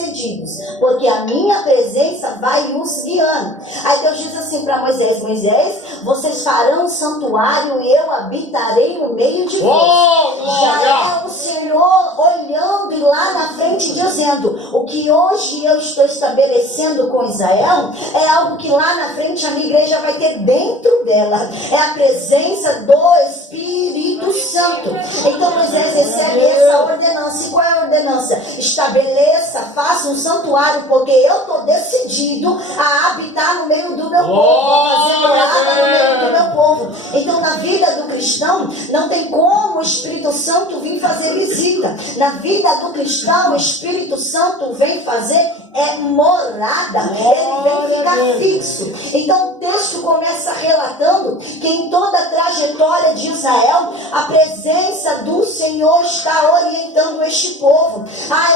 bem-sucedidos, porque a minha presença vai os guiando. Aí Deus diz assim para Moisés: Moisés, vocês farão um santuário e eu habitarei no meio de vocês. Já é o Senhor olhando e lá na frente dizendo: o que hoje eu estou estabelecendo com Israel é algo que lá na frente a minha igreja vai ter dentro dela. É a presença do Espírito Santo. Então Moisés recebe essa ordenança. E qual é a ordenança? Estabeleça, faça um santuário, porque eu estou decidido a habitar no meio do meu povo, a fazer morada no meio do meu povo. Então na vida do cristão não tem como o Espírito Santo vir fazer visita. Na vida do cristão o Espírito Santo vem fazer morada. Ele vem ficar fixo. Então o texto começa relatando que em toda a trajetória de Israel a presença do Senhor está orientando este povo.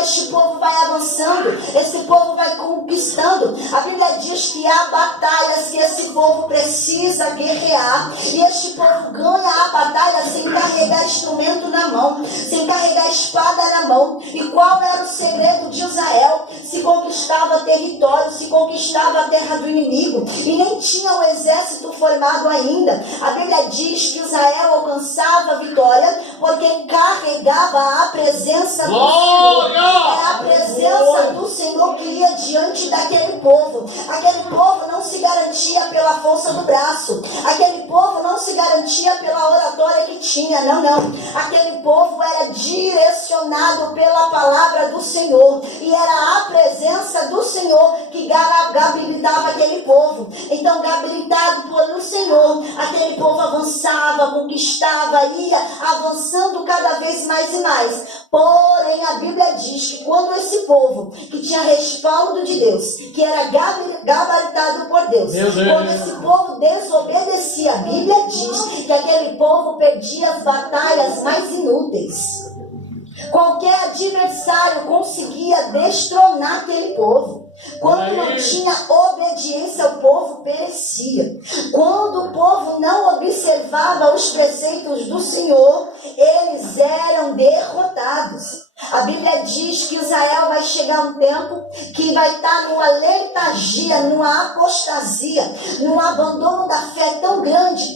Este povo vai avançando, esse povo vai conquistando. A Bíblia diz que há batalhas que esse povo precisa guerrear, e este povo ganha a batalha sem carregar instrumento na mão, sem carregar espada na mão. E qual era o segredo de Israel? Se conquistava território, se conquistava a terra do inimigo, e nem tinha um exército formado ainda. A Bíblia diz que Israel alcançava a vitória porque carregava a presença do Senhor. É a presença do Senhor que ia diante daquele povo. Aquele povo não se garantia pela força do braço, aquele povo não se garantia pela oratória que tinha, não. Aquele povo era direcionado pela palavra do Senhor, e era a presença do Senhor que gabilitava aquele povo. Então, gabilitado pelo Senhor, aquele povo avançava, conquistava, ia avançando cada vez mais e mais. Porém, a Bíblia diz que quando esse povo, que tinha respaldo de Deus, que era gabaritado por Deus, quando esse povo desobedecia, a Bíblia diz que aquele povo perdia as batalhas mais inúteis. Qualquer adversário conseguia destronar aquele povo. Quando não tinha obediência, o povo perecia. Quando o povo não observava os preceitos do Senhor, eles eram derrotados. A Bíblia diz que Israel vai chegar um tempo que vai estar numa letargia, numa apostasia, num abandono da fé tão grande,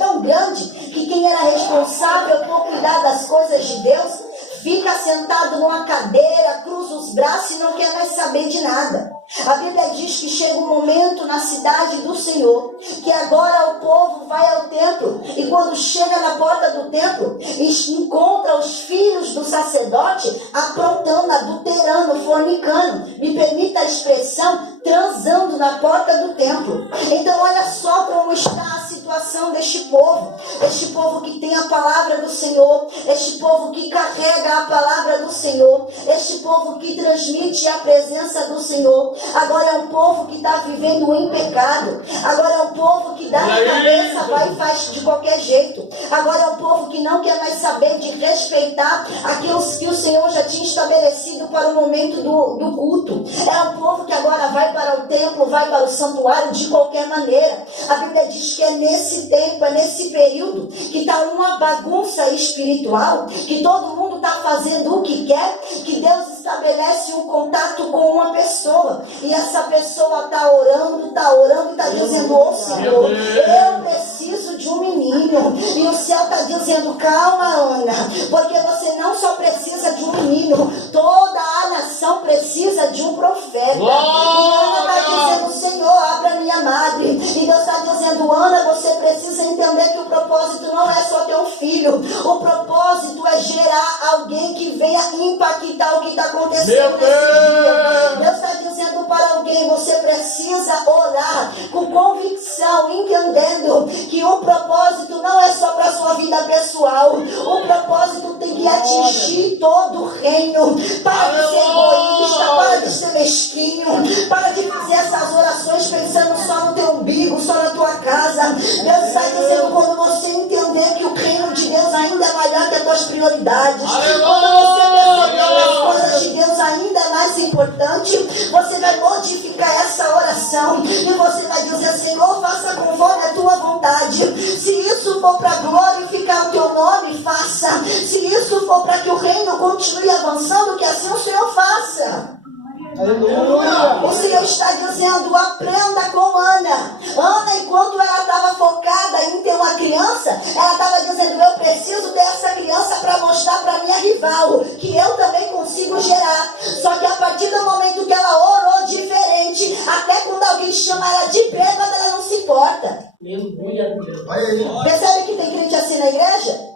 que quem era responsável por cuidar das coisas de Deus fica sentado numa cadeira, cruza os braços e não quer mais saber de nada. A Bíblia diz que chega um momento na cidade do Senhor, que agora o povo vai ao templo, e quando chega na porta do templo, encontra os filhos do sacerdote aprontando, adulterando, fornicando, me permita a expressão, transando na porta do templo. Então olha só como está a situação deste povo que tem a palavra do Senhor, este povo que carrega a palavra do Senhor, este povo que transmite a presença do Senhor. Agora é um povo que está vivendo em pecado. Agora é um povo que dá na cabeça, vai e faz de qualquer jeito. Agora é um povo que não quer mais saber de respeitar aquilo que o Senhor já tinha estabelecido para o momento do culto. É um povo que agora vai para o templo, vai para o santuário de qualquer maneira. A Bíblia diz que é nesse tempo, é nesse período que está uma bagunça espiritual, que todo mundo está fazendo o que quer, que Deus estabelece um contato com uma pessoa, e essa pessoa está orando e está dizendo: ô Senhor, eu preciso de um menino. E o céu está dizendo: calma, Ana, porque você não só precisa de um menino, toda a nação precisa de um profeta. E Ana está dizendo: Senhor, abra minha madre. E Deus está dizendo: Ana, você precisa entender que o propósito não é só ter um filho, o propósito é gerar alguém que venha impactar o que está acontecendo nesse dia. Deus está dizendo para alguém: você precisa orar com convicção, entendendo que o propósito não é só para a sua vida pessoal, o propósito tem que atingir todo o reino. Para de ser egoísta, para de ser mesquinho, para de fazer essas orações pensando só no teu umbigo, só na tua casa. Deus está dizendo: quando você entender que o reino de Deus ainda é maior que as tuas prioridades, quando você perceber que as coisas de Deus ainda é mais importante, você vai modificar essa oração e você vai dizer: Senhor, faça conforme a tua vontade. Se isso for para glorificar o teu nome, faça. Se isso for para que o reino continue avançando, que assim o Senhor faça. Aleluia. O Senhor está dizendo, aprenda com Ana. Ana, enquanto ela estava focada em ter uma criança, ela estava dizendo, eu preciso dessa criança para mostrar para minha rival que eu também consigo gerar. Só que a partir do momento que ela orou diferente, até quando alguém chama ela de bêbada, ela não se importa. Percebe que tem crente assim na igreja?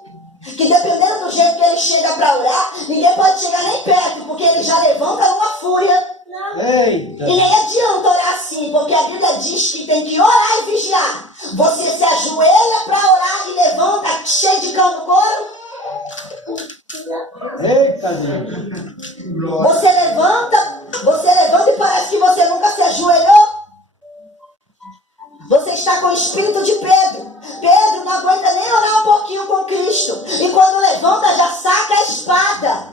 Que dependendo do jeito que ele chega para orar, ninguém pode chegar nem perto, porque ele já levanta uma fúria. Eita. E nem adianta orar assim, porque a Bíblia diz que tem que orar e vigiar. Você se ajoelha para orar e levanta cheio de cão no couro. Eita, Deus. Você levanta e parece que você nunca se ajoelhou. Você está com o espírito de Pedro. Pedro não aguenta nem orar um pouquinho com Cristo. E quando levanta, já saca a espada.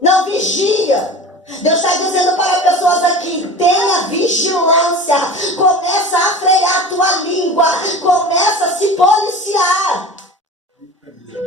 Não vigia. Deus está dizendo para pessoas aqui, tenha vigilância. Começa a frear a tua língua. Começa a se policiar.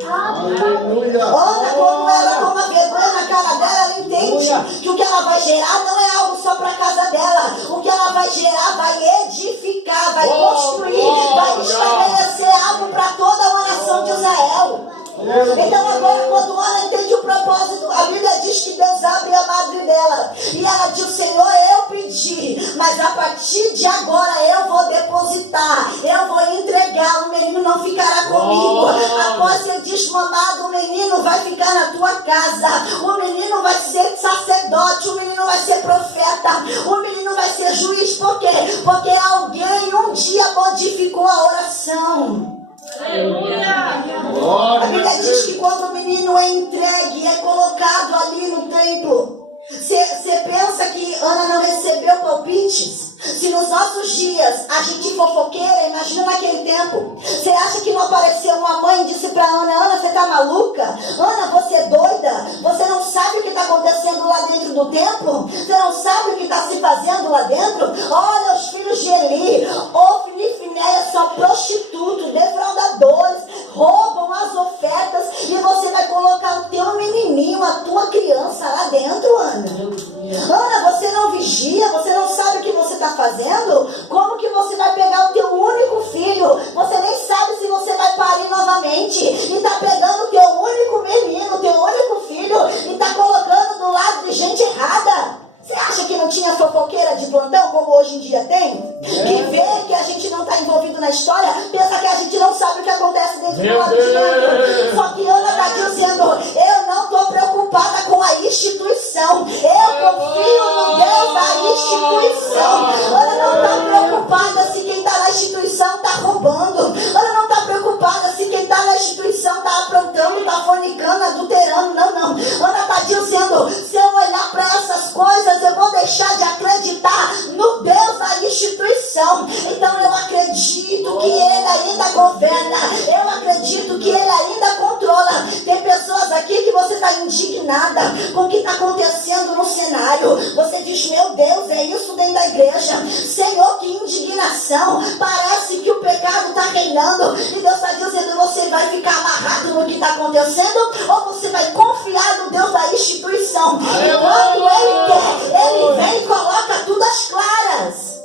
Aleluia. Olha como ela, com uma vergonha na cara dela, ela entende que o que ela vai gerar não é algo só para a casa dela. O que ela vai gerar vai edificar, vai construir, vai estabelecer algo para toda uma nação de Israel. Então agora, quando Ana entende o propósito, a Bíblia diz que Deus abre a madre dela. E ela diz, Senhor, eu pedi, mas a partir de agora eu vou depositar, eu vou entregar, o menino não ficará comigo. Após ser desmamado, o menino vai ficar na tua casa. O menino vai ser sacerdote, o menino vai ser profeta, o menino vai ser juiz. Por quê? Porque alguém um dia modificou a oração. A Bíblia diz que quando o menino é entregue, é colocado ali no templo, você pensa que Ana não recebeu palpites? Se nos nossos dias a gente fofoqueira, imagina naquele tempo. Você acha que não apareceu uma mãe e disse para Ana, Ana, você tá maluca? Ana, você é doida? Você não sabe o que está acontecendo lá dentro do templo? Você não sabe o que está se fazendo lá dentro? Olha, os filhos de Eli, Ofni e Finéias são prostitutos, defraudadores, roubam as ofertas e você vai colocar o teu menininho, a tua criança lá dentro, Ana. Ana, você não vigia, você não sabe o que você está fazendo? Como que você vai pegar o teu único filho? Você nem sabe se você vai parir novamente. E está pegando o teu único menino, o teu único filho, e está colocando do lado de gente errada. Você acha que não tinha fofoqueira de plantão, como hoje em dia tem? Que vê que a gente não está envolvido na história, pensa que a gente não sabe o que acontece dentro do lado de dentro. Só que Ana está dizendo, eu não estou preocupada com a instituição. Eu confio no Deus da instituição. Ana não está preocupada se quem está na instituição está roubando. Ana não está preocupada se quem está na instituição está aprontando, está fornicando, adulterando. Não, não. Ana está dizendo, se eu olhar para essas coisas, eu vou deixar de acreditar no Deus da instituição. Então eu acredito que Ele ainda governa. Eu acredito que Ele ainda controla. Tem pessoas aqui que você está indignada com o que está acontecendo no cenário. Você diz, meu Deus, é isso dentro da igreja. Senhor, que indignação. Parece que o pecado está reinando. E Deus está dizendo, você vai ficar amarrado no que está acontecendo ou você vai confiar no Deus da instituição. E quando Ele quer, Ele vem e coloca tudo às claras.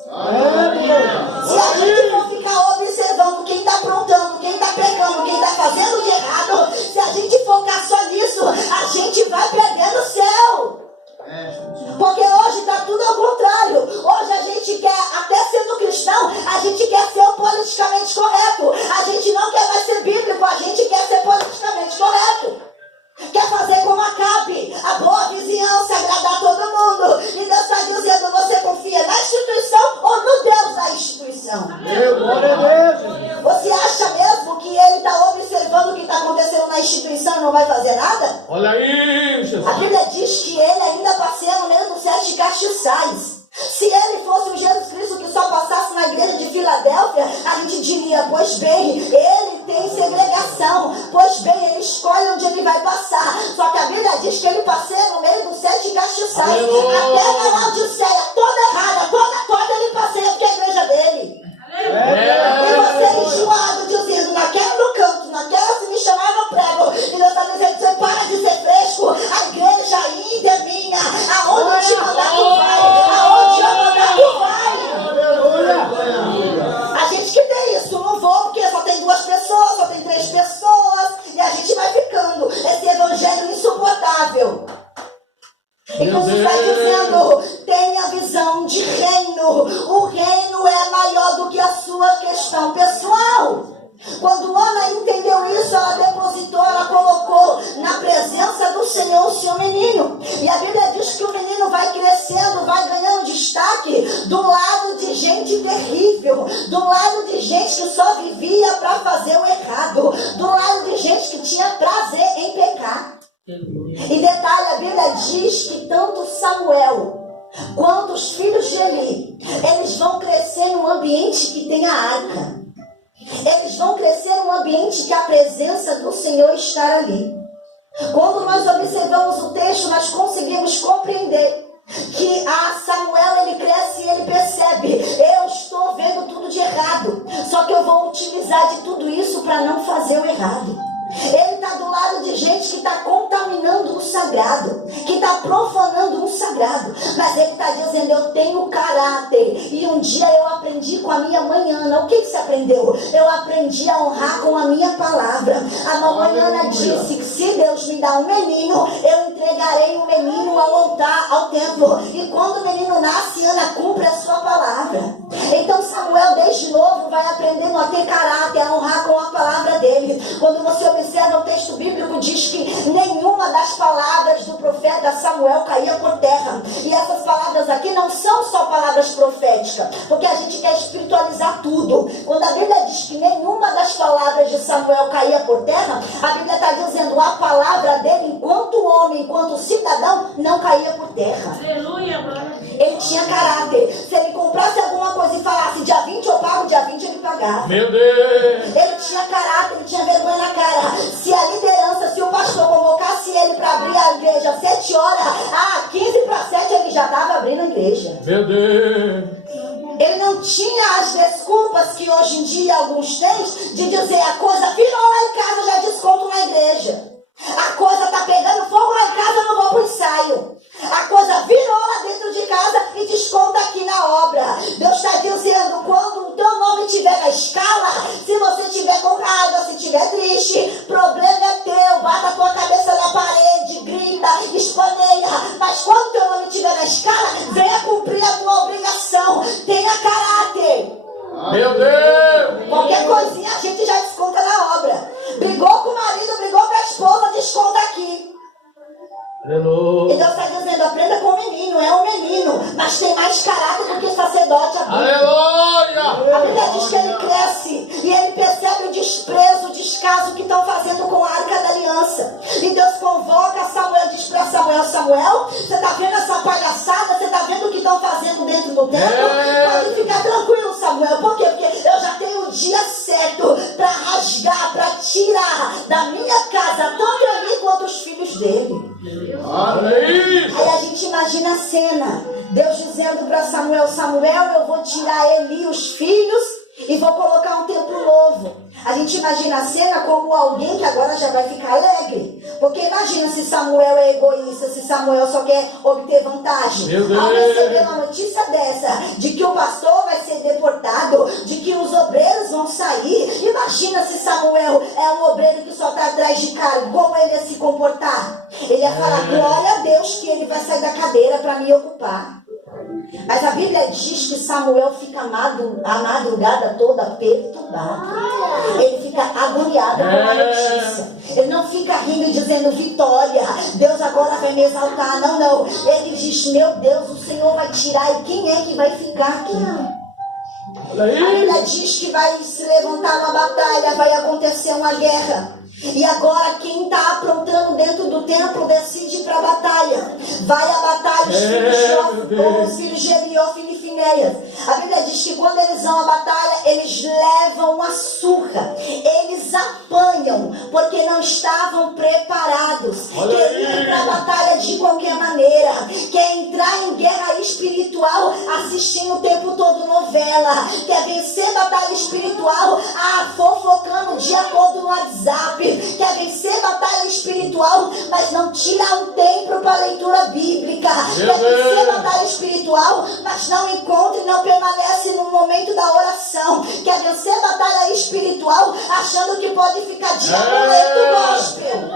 Se a gente for ficar observando quem está aprontando, quem está pecando, quem está fazendo de errado, se a gente focar só nisso, a gente vai perdendo o céu. Porque hoje está tudo ao contrário. Hoje a gente quer, até sendo cristão, a gente quer ser o politicamente correto. A gente não quer mais ser bíblico, a gente quer ser politicamente correto. Quer fazer como Acabe, a boa vizinhança, agradar todo mundo. E Deus está dizendo, você confia na instituição ou no Deus da instituição? Você acha mesmo que Ele está observando o que está acontecendo na instituição e não vai fazer nada? Olha aí, Jesus. A Bíblia diz que Ele ainda passeia no meio dos 7 castiçais. Se Ele fosse o Jesus Cristo que só passasse na igreja de Filadélfia, a gente diria, pois bem, Ele tem segregação, pois bem, Ele escolhe onde Ele vai passar. Só que a Bíblia diz que Ele passeia no meio dos 7 castiçais. Até na Laodiceia, toda errada, toda torta, Ele passeia porque é a igreja dele. E você enjoado dizendo, naquela no canto, naquela se me chamar no prego, e Deus está dizendo, você para de ser fresco, a igreja ainda é minha, aonde eu te mandar tu vai. dizendo, tenha visão de reino. O reino é maior do que a sua questão pessoal. Quando Ana entendeu isso, ela depositou, ela colocou na presença do Senhor o seu menino. E a Bíblia diz que o menino vai crescendo, vai ganhando destaque do lado de gente terrível, do lado de gente que só vivia para fazer o errado, do lado de gente que tinha prazer em pecar. E detalhe, a Bíblia diz que tanto Samuel quanto os filhos de Eli, eles vão crescer num ambiente que tem a arca. Eles vão crescer num ambiente que a presença do Senhor está ali. Quando nós observamos o texto, nós conseguimos compreender que a Samuel, ele cresce e ele percebe, eu estou vendo tudo de errado, só que eu vou utilizar de tudo isso para não fazer o errado. Ele está do lado de gente que está contaminando o sagrado, que está profanando o sagrado. Mas ele está dizendo, eu tenho caráter. E um dia eu aprendi com a minha mãe Ana. O que você aprendeu? Eu aprendi a honrar com a minha palavra. A mamãe Ana disse que se Deus me dá um menino, eu entregarei o menino ao altar, ao templo. E quando o menino nasce, Ana cumpre a sua palavra. Então Samuel desde novo vai aprendendo a ter caráter, a honrar com a palavra dele. Quando você observa o texto bíblico, diz que nenhuma das palavras do profeta Samuel caía por terra. E essas palavras aqui não são só palavras proféticas, porque a gente quer espiritualizar tudo. Quando a Bíblia diz que nenhuma das palavras de Samuel caía por terra, a Bíblia está dizendo a palavra dele, enquanto homem, enquanto cidadão, não caía por terra. Aleluia, mano. Ele tinha caráter. Se ele comprasse alguma coisa e falasse dia 20 eu pago, dia 20 ele pagava. Meu Deus! Ele tinha caráter, ele tinha vergonha na cara. Se a liderança, se o pastor convocasse ele para abrir a igreja às 7 horas, 15 para 7 ele já estava abrindo a igreja. Meu Deus! Ele não tinha as desculpas que hoje em dia alguns têm de dizer a coisa virou lá em casa, já desconto na igreja. A coisa está pegando fogo lá em casa, eu não vou para o ensaio. A coisa virou lá dentro de casa e desconta aqui na obra. Deus está dizendo, quando o teu nome estiver na escala, se você estiver com raiva, se estiver triste, problema é teu, bata a tua cabeça na parede, grita, espaneia. Mas quando o teu nome estiver na escala, venha cumprir a tua obrigação. Tenha caráter. Meu Deus! Qualquer coisinha a gente já desconta na obra. Brigou com o marido, brigou com a esposa, desconta aqui. Aleluia! E Deus está dizendo, aprenda com o menino, é um menino, mas tem mais caráter do que o sacerdote. Aleluia! A Bíblia diz que ele cresce e ele percebe o desprezo, o descaso que estão fazendo com a arca da aliança. E Deus convoca Samuel, diz para Samuel, Samuel, você está vendo essa palhaçada, você está vendo o que estão fazendo dentro do templo? Pode ficar tranquilo, Samuel. Por quê? Porque eu já tenho o dia certo para rasgar, para tirar da minha casa tanto ele quanto os filhos dele. Aí a gente imagina a cena, Deus dizendo para Samuel, Samuel, eu vou tirar Eli, os filhos, e vou colocar um templo novo. A gente imagina a cena como alguém que agora já vai ficar alegre. Porque imagina se Samuel é egoísta, se Samuel só quer obter vantagem. Ao receber uma notícia dessa, de que o pastor vai ser deportado, de que os obreiros vão sair. Imagina se Samuel é um obreiro que só está atrás de cargo, como ele ia se comportar? Ele ia falar, glória a Deus que ele vai sair da cadeira para me ocupar. Mas a Bíblia diz que Samuel fica a madrugada toda perturbado. Ele fica agoniado com a notícia. Ele não fica rindo e dizendo vitória, Deus agora vai me exaltar. Não, não. Ele diz, meu Deus, o Senhor vai tirar. E quem é que vai ficar aqui? A Bíblia diz que vai se levantar uma batalha, vai acontecer uma guerra. E agora quem está aprontando dentro do templo decide ir para a batalha. Vai a batalha, os filhos de Eli, Ofni e Finéias. A Bíblia diz que quando eles vão à batalha, eles levam uma surra. Eles apanham, porque não estavam preparados. Quer ir para a batalha de qualquer maneira. Quer entrar em guerra espiritual assistindo o tempo todo novela. Quer vencer batalha espiritual fofocando o dia todo no WhatsApp. Quer vencer batalha espiritual, mas não tira um tempo para leitura bíblica. Quer vencer batalha espiritual, mas não encontra e não permanece no momento da oração. Quer vencer batalha espiritual, achando que pode ficar de amuleto gospel.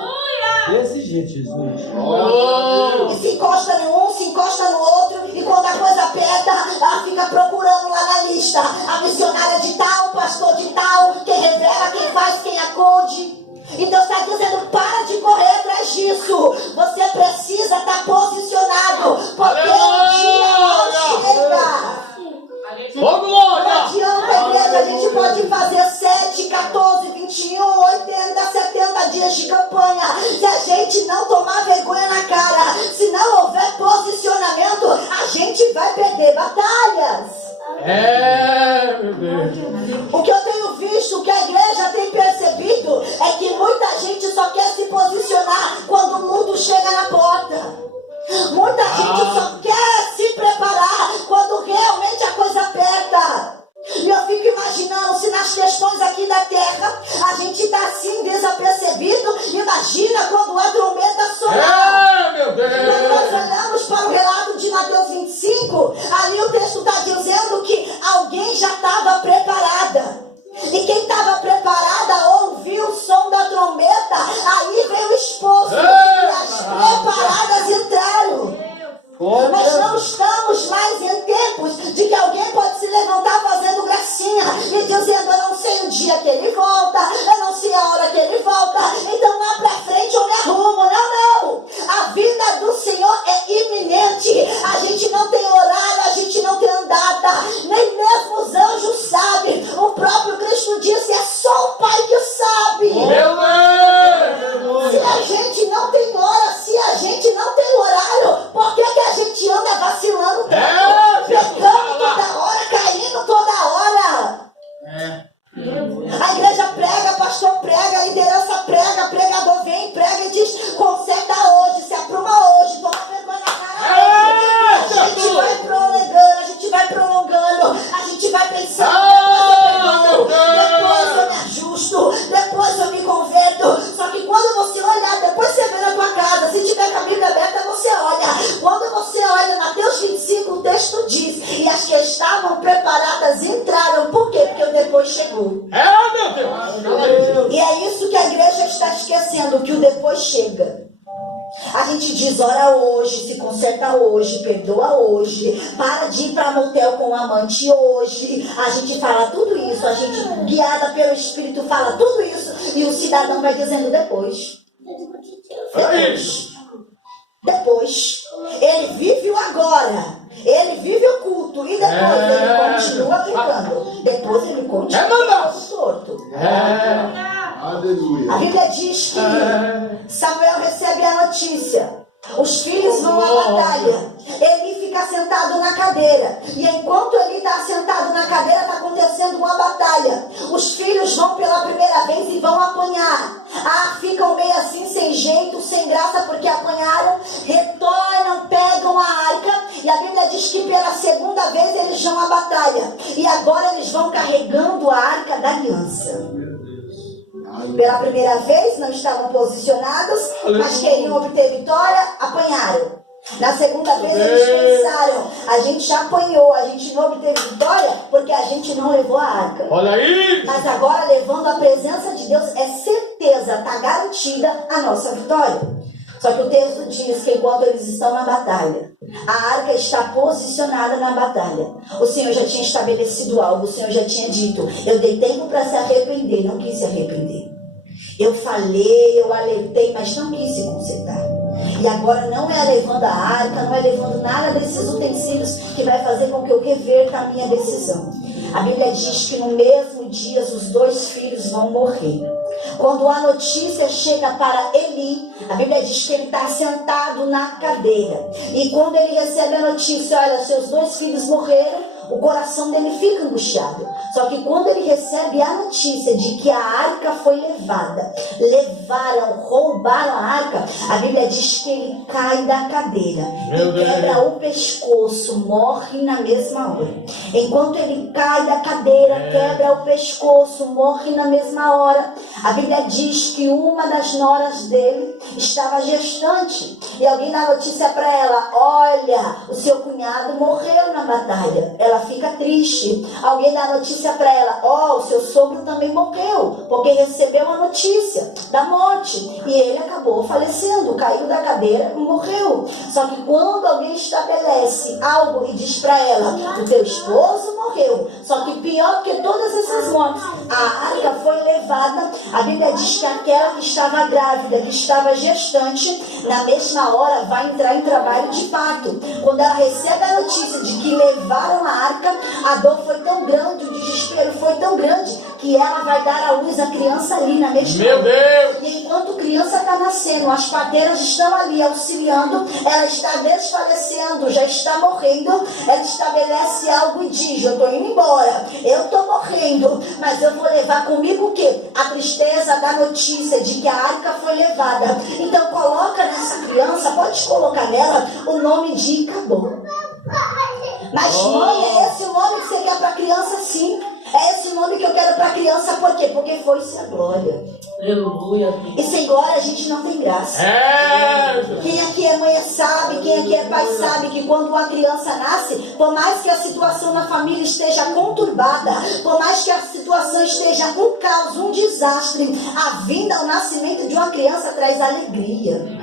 Desse jeito, Jesus. Oh. E se encosta em um, se encosta no outro, e quando a coisa aperta, ela fica procurando lá na lista a missionária de tal, o pastor de tal, quem revela, quem faz, quem acude. Então está dizendo, para de correr atrás disso. Você precisa estar posicionado, porque o dia não chega. Oh, Não glória! adianta, igreja, a gente pode fazer 7, 14, 21, 80, 70 dias de campanha. Se a gente não tomar vergonha na cara, se não houver posicionamento, a gente vai perder batalhas. É, meu Deus. O que eu tenho visto, o que a igreja tem percebido, é que muita gente só quer se posicionar quando o mundo chega na porta. Muita gente só quer se preparar quando realmente a coisa aperta. E eu fico imaginando se nas questões aqui da terra a gente está assim desapercebido. Imagina quando a trombeta soar. É, meu Deus. Quando nós olhamos para o relato de Mateus 25, ali o texto está dizendo que alguém já estava preparada. E quem estava preparada ouviu o som da trombeta, aí veio o esposo, e as preparadas entraram. Nós não estamos mais em tempos de que alguém pode se levantar fazendo gracinha e dizendo, eu não sei o dia que ele volta, eu não sei a hora que ele volta, então lá pra frente eu me arrumo. Não, não. A vinda do Senhor é iminente. A gente não tem horário, a gente não tem data, nem mesmo os anjos sabem. O próprio Cristo disse, é só o Pai que sabe. Meu Deus. Se a gente não tem hora, se a gente não tem horário, por que a gente anda vacilando tanto? Pecando toda hora, caindo toda hora. A igreja prega, pastor prega, a liderança prega, pregador vem, prega e diz, conserta hoje, se apruma hoje, toma vergonha na cara hoje. A gente vai prolongando, a gente vai prolongando, a gente vai pensando, depois eu me ajusto, depois eu me converto. Só que quando você olhar, depois você vê na tua casa, se tiver com a Bíblia aberta, você olha. Quando você olha Mateus 25, o texto diz, e as que estavam preparadas entraram. Por quê? Porque o depois chegou. É, meu Deus. E é isso que a igreja está esquecendo, que o depois chega. A gente diz, ora hoje, se conserta hoje, perdoa hoje, para de ir para motel com o amante hoje. A gente fala tudo isso, a gente, guiada pelo Espírito, fala tudo isso, e o cidadão vai dizendo depois. Depois. Ele vive o agora. Ele vive o culto. E depois ele continua pecando. Depois ele continua torto. Aleluia. A Bíblia diz que Samuel recebe a notícia. Os filhos vão à batalha. Ele fica sentado na cadeira. E enquanto ele está sentado na cadeira, está acontecendo uma batalha. Os filhos vão pela primeira vez e vão apanhar. Ficam meio assim, sem jeito, sem graça, porque apanharam. Retornam, pegam a arca. E a Bíblia diz que pela segunda vez eles vão à batalha. E agora eles vão carregando a arca da aliança. Pela primeira vez não estavam posicionados, mas queriam obter vitória, apanharam. Na segunda vez eles pensaram, a gente já apanhou, a gente não obteve vitória porque a gente não levou a arca. Olha aí! Mas agora, levando a presença de Deus, é certeza, está garantida a nossa vitória. Só que o texto diz que enquanto eles estão na batalha, a arca está posicionada na batalha. O Senhor já tinha estabelecido algo, o Senhor já tinha dito, eu dei tempo para se arrepender, não quis se arrepender. Eu falei, eu alertei, mas não quis se consertar. E agora não é levando a arca, não é levando nada desses utensílios que vai fazer com que eu reverta a minha decisão. A Bíblia diz que no mesmo dia os 2 filhos vão morrer. Quando a notícia chega para Eli, a Bíblia diz que ele está sentado na cadeira. E quando ele recebe a notícia, olha, seus 2 filhos morreram, o coração dele fica angustiado. Só que quando ele recebe a notícia de que a arca foi levada, roubaram a arca, a Bíblia diz que ele cai da cadeira e quebra o pescoço, morre na mesma hora. Enquanto ele cai da cadeira, quebra o pescoço, morre na mesma hora, a Bíblia diz que uma das noras dele estava gestante. E alguém dá notícia para ela, olha, o seu cunhado morreu na batalha. Ela ela fica triste. Alguém dá notícia para ela: ó, o seu sogro também morreu, porque recebeu a notícia da morte. E ele acabou falecendo, caiu da cadeira e morreu. Só que quando alguém estabelece algo e diz para ela: o teu esposo morreu, só que pior que todas essas mortes, a arca foi levada. A Bíblia diz que aquela que estava grávida, que estava gestante, na mesma hora vai entrar em trabalho de parto. Quando ela recebe a notícia de que levaram a arca, a dor foi tão grande, o desespero foi tão grande, que ela vai dar à luz a criança ali na mesma hora. Meu Deus! E enquanto a criança está nascendo, as parteiras estão ali auxiliando, ela está desfalecendo, já está morrendo, ela estabelece algo e diz: eu estou indo embora, eu estou morrendo, mas eu vou levar comigo o quê? A tristeza da notícia de que a arca foi levada. Então coloca nessa criança, pode colocar nela o nome de Icabod. Mas mãe, é esse o nome que você quer para a criança? Sim, é esse o nome que eu quero para a criança. Por quê? Porque foi-se a glória. Aleluia. E sem glória a gente não tem graça. Quem aqui é mãe sabe, quem aqui é pai sabe que quando uma criança nasce, por mais que a situação na família esteja conturbada, por mais que a situação esteja um caos, um desastre, a vinda, o nascimento de uma criança traz alegria.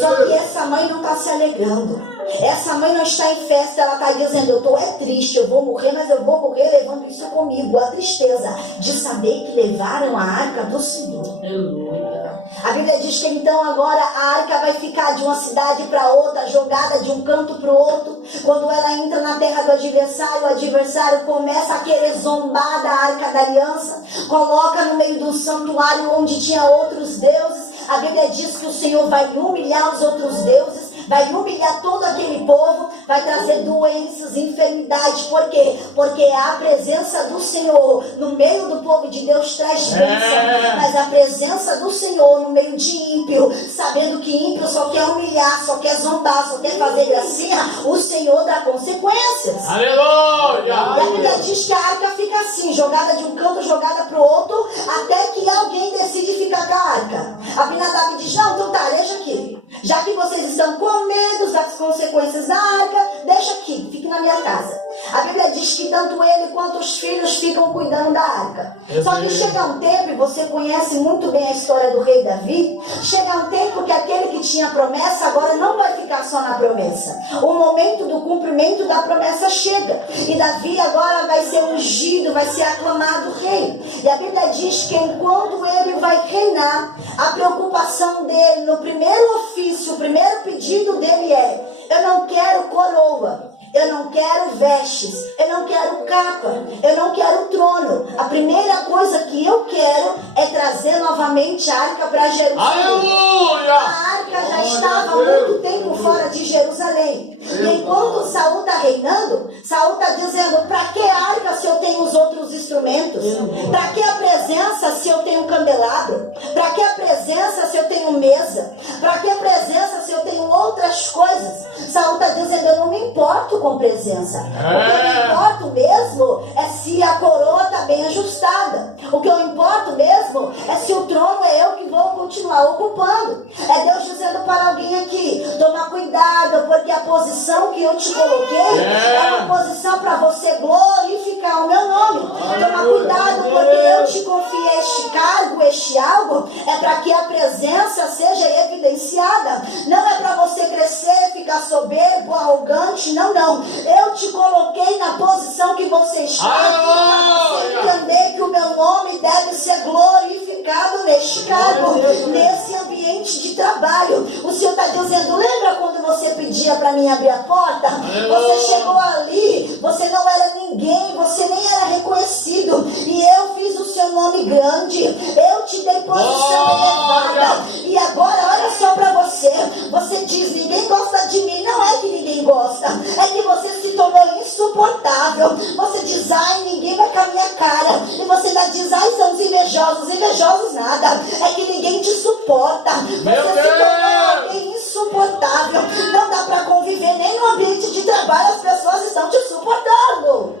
Só que essa mãe não está se alegrando. Essa mãe não está em festa, ela está dizendo: eu estou triste, eu vou morrer, mas eu vou morrer levando isso comigo. A tristeza de saber que levaram a arca do Senhor. Aleluia. A Bíblia diz que então agora a arca vai ficar de uma cidade para outra, jogada de um canto para o outro. Quando ela entra na terra do adversário, o adversário começa a querer zombar da arca da aliança, coloca no meio do santuário onde tinha outros deuses. A Bíblia diz que o Senhor vai humilhar os outros deuses, vai humilhar todo aquele povo, vai trazer doenças, enfermidades. Por quê? Porque a presença do Senhor no meio do povo de Deus traz bênção, mas a presença do Senhor no meio de ímpio, sabendo que ímpio só quer humilhar, só quer zombar, só quer fazer gracinha, o Senhor dá consequências. Aleluia! E a Bíblia diz que a arca fica assim, jogada de um canto, jogada para o outro, até que alguém decide ficar com a arca. Abinadab diz: não, então tá, deixa aqui. Já que vocês estão com medo das consequências da arca, deixa aqui, fique na minha casa. A Bíblia diz que tanto ele quanto os filhos ficam cuidando da arca. Só que chega um tempo, e você conhece muito bem a história do rei Davi, chega um tempo que aquele que tinha promessa agora não vai ficar só na promessa. O momento do cumprimento da promessa chega. E Davi agora vai ser ungido, vai ser aclamado rei. E a Bíblia diz que enquanto ele vai reinar, a preocupação dele no primeiro ofício, o primeiro pedido dele é: eu não quero coroa, eu não quero vestes, eu não quero capa, eu não quero trono. A primeira coisa que eu quero é trazer novamente a arca para Jerusalém. Aleluia! A arca já estava há muito tempo fora de Jerusalém. E enquanto Saul está reinando, Saul está dizendo: para que a arca se eu tenho os outros instrumentos? Para que a presença se eu tenho candelabro? Para que a presença se eu tenho mesa? Para que a presença se eu tenho outras coisas? Saul está dizendo: eu não me importo com presença. O que eu me importo mesmo é se a coroa está bem ajustada. O que eu importo mesmo é se o trono é eu que vou continuar ocupando. É Deus dizendo para alguém aqui: toma cuidado, porque a posição que eu te coloquei é uma posição para você glorificar o meu nome. Toma cuidado, porque eu te confiei este cargo, este algo, é para que a presença seja evidenciada. Não é para você crescer, ficar soberbo, arrogante, não, não. Eu te coloquei na posição que você está, para você entender que o meu nome deve ser glorificado neste cargo, nesse ambiente de trabalho. O Senhor está dizendo: lembra quando você pedia para mim abrir a porta? Você chegou ali, você não era ninguém, você nem era reconhecido, e eu fiz o seu nome grande, eu te dei posição elevada, e agora olha só para você. Você diz: ninguém gosta de mim. Não é que ninguém gosta, é que você se tornou insuportável. Você diz: ai, ninguém vai com a minha cara. E você ainda diz: ai, são os invejosos. Invejosos nada, é que ninguém te suporta. Você se tornou alguém insuportável. Não dá para conviver nem no ambiente de trabalho, as pessoas estão te suportando.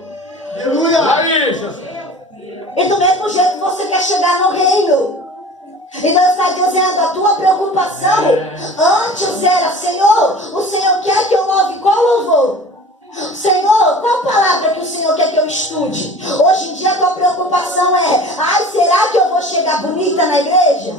Aleluia! E do mesmo jeito você quer chegar no reino. E Deus está dizendo: a tua preocupação antes era: Senhor, o Senhor quer que eu louve qual louvor? Senhor, qual palavra Senhor quer que eu estude. Hoje em dia a tua preocupação é: ai, será que eu vou chegar bonita na igreja?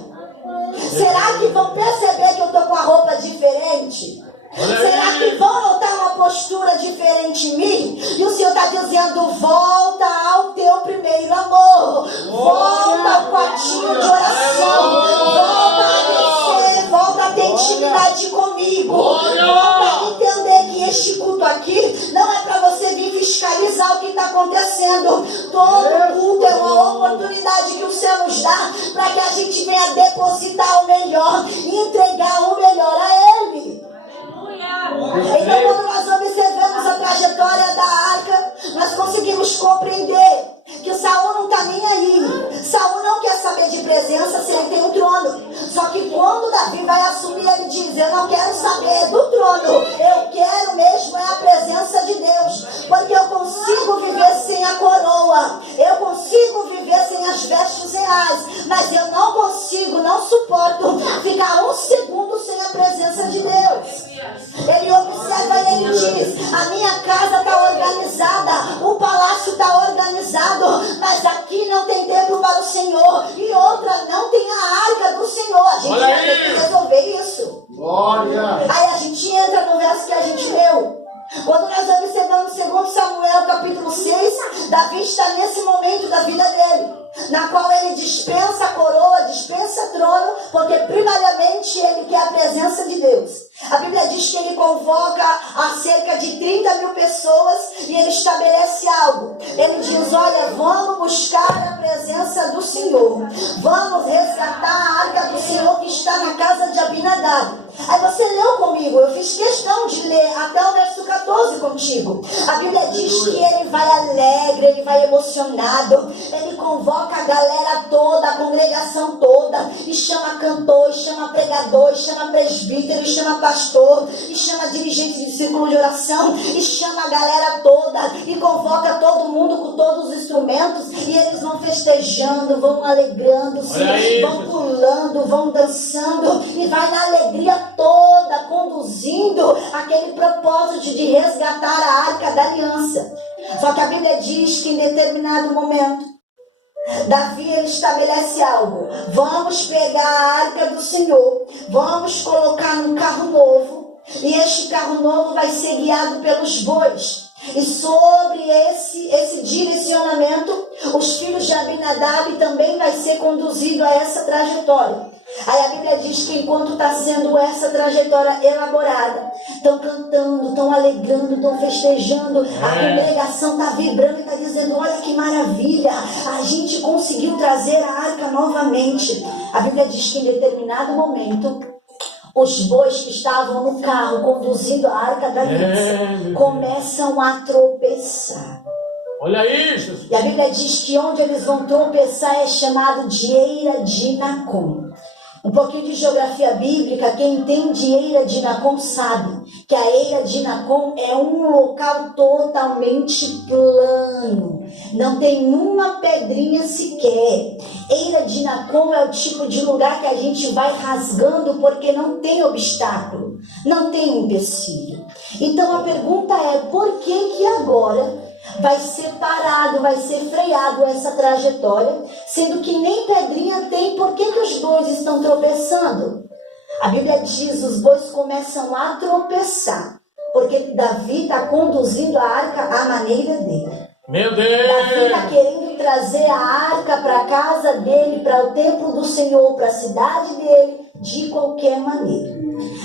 Será que vão perceber que eu estou com a roupa diferente? Será que vão notar uma postura diferente em mim? E o Senhor está dizendo: volta ao teu primeiro amor. Volta ao quartinho de oração. Volta a descer, volta a ter intimidade comigo. Volta a entender que este culto aqui não é para você vir fiscalizar o que está acontecendo. Todo culto é uma oportunidade que o Senhor nos dá para que a gente venha depositar o melhor e entregar o melhor a Ele. Então, quando nós observamos a trajetória da arca, nós conseguimos compreender que Saul não está nem aí. Saul não quer saber de presença se ele tem um trono. Só que quando Davi vai assumir, ele diz: eu não quero saber do trono, eu quero mesmo é a presença de Deus, porque eu consigo viver sem a coroa, eu consigo viver sem as vestes reais, mas eu não consigo, não suporto ficar um segundo sem a presença de Deus. Ele observa e ele diz: a minha casa está organizada, o palácio está organizado, mas aqui não tem templo para o Senhor, e outra, não tem a arca do Senhor. A gente vai ter que resolver isso. Aí a gente entra no verso que a gente leu. Quando nós observamos 2 Samuel capítulo 6, Davi está nesse momento da vida dele, na qual ele dispensa a coroa, dispensa trono, porque primariamente ele quer a presença de Deus. A Bíblia diz que ele convoca a cerca de 30 mil pessoas e ele estabelece algo. Ele diz: olha, vamos buscar a presença do Senhor, vamos resgatar a arca do Senhor que está na casa de Abinadab. Aí você leu comigo, eu fiz questão de ler até o verso 14 contigo. A Bíblia diz que ele vai alegre, ele vai emocionado, ele convoca a galera toda, a congregação toda, e chama cantor, e chama pregador, e chama presbítero, e chama pastor, e chama dirigente de círculo de oração, e chama a galera toda, e convoca todo mundo com todos os instrumentos, e eles vão festejando, vão alegrando-se, vão pulando, vão dançando, e vai na alegria toda, conduzindo aquele propósito de resgatar a arca da aliança. Só que a Bíblia diz que em determinado momento Davi ele estabelece algo: vamos pegar a arca do Senhor, vamos colocar num carro novo, e este carro novo vai ser guiado pelos bois. E sobre esse direcionamento, os filhos de Abinadab também vai ser conduzido a essa trajetória. Aí a Bíblia diz que enquanto está sendo essa trajetória elaborada, estão cantando, estão alegrando, estão festejando, a congregação está vibrando e está dizendo: olha que maravilha, a gente conseguiu trazer a arca novamente. A Bíblia diz que em determinado momento, os bois que estavam no carro conduzindo a arca da aliança começam a tropeçar. Olha isso! E a Bíblia diz que onde eles vão tropeçar é chamado de Eira de Nacon. Um pouquinho de geografia bíblica, quem entende Eira de Nacon sabe que a Eira de Nacon é um local totalmente plano, não tem uma pedrinha sequer. Eira de Nacon é o tipo de lugar que a gente vai rasgando porque não tem obstáculo, não tem empecilho. Então a pergunta é: por que agora vai ser parado, vai ser freado essa trajetória, sendo que nem pedrinha tem? Por que os bois estão tropeçando? A Bíblia diz: os bois começam a tropeçar, porque Davi está conduzindo a arca à maneira dele. Meu Deus! Davi está querendo trazer a arca para a casa dele, para o templo do Senhor, para a cidade dele, de qualquer maneira.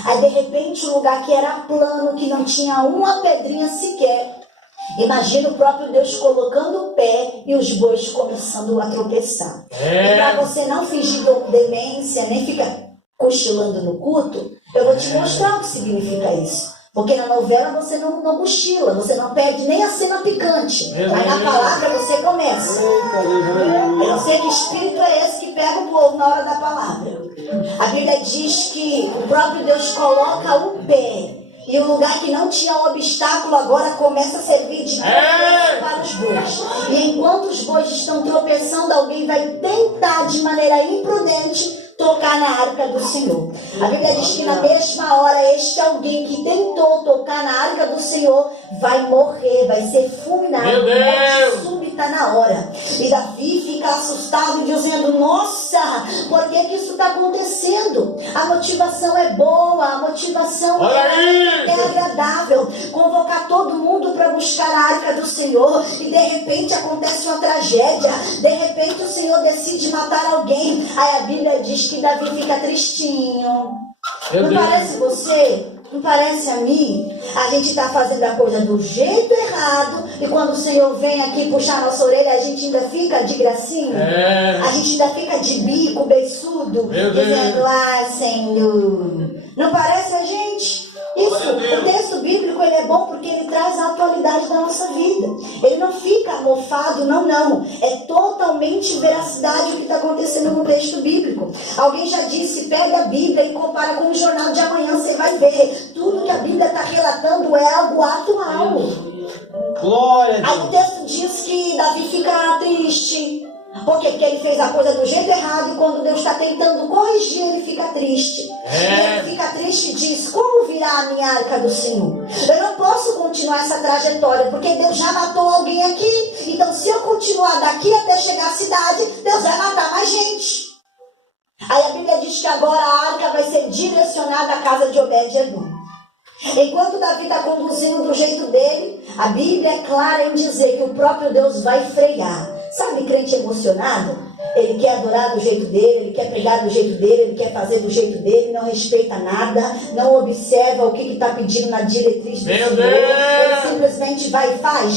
Aí de repente o lugar que era plano, que não tinha uma pedrinha sequer, imagina o próprio Deus colocando o pé e os bois começando a tropeçar. E para você não fingir demência, nem ficar cochilando no culto, eu vou te mostrar o que significa isso. Porque na novela você não cochila, você não perde nem a cena picante. Mas na palavra você começa. Eu não sei que espírito é esse que pega o povo na hora da palavra. A Bíblia diz que o próprio Deus coloca o pé E o lugar que não tinha obstáculo agora começa a servir de tropeço para os bois. E enquanto os bois estão tropeçando, alguém vai tentar de maneira imprudente tocar na arca do Senhor. A Bíblia diz que na mesma hora este alguém que tentou tocar na arca do Senhor vai morrer, vai ser fulminado, morte súbita na hora. E Davi fica assustado dizendo: nossa, por que isso está acontecendo? A motivação é boa, a motivação é agradável. Convocar todo mundo para buscar a arca do Senhor e de repente acontece uma tragédia, de repente o Senhor decide matar alguém. Aí a Bíblia diz que Davi fica tristinho. Não parece você? Não parece a mim? A gente está fazendo a coisa do jeito errado e quando o Senhor vem aqui puxar nossa orelha, a gente ainda fica de gracinha? A gente ainda fica de bico, beiçudo, dizendo: ah, Senhor. Não parece a gente? Isso, o texto bíblico ele é bom porque ele traz a atualidade da nossa vida. Ele não fica mofado, não. É totalmente veracidade o que está acontecendo no texto bíblico. Alguém já disse: pega a Bíblia e compara com o jornal de amanhã, você vai ver. Tudo que a Bíblia está relatando é algo atual. Glória a Deus. Aí o texto diz que Davi fica triste. Por quê? Porque ele fez a coisa do jeito errado e quando Deus está tentando corrigir, ele fica triste. E ele fica triste e diz: como virá a minha arca do Senhor? Eu não posso continuar essa trajetória, porque Deus já matou alguém aqui. Então se eu continuar daqui até chegar à cidade, Deus vai matar mais gente. Aí a Bíblia diz que agora a arca vai ser direcionada à casa de Obed-Edom. Enquanto Davi está conduzindo do jeito dele, a Bíblia é clara em dizer que o próprio Deus vai frear. Sabe, crente emocionado? Ele quer adorar do jeito dele, ele quer pregar do jeito dele, ele quer fazer do jeito dele, não respeita nada, não observa o que está pedindo na diretriz do Senhor. Ele simplesmente vai e faz.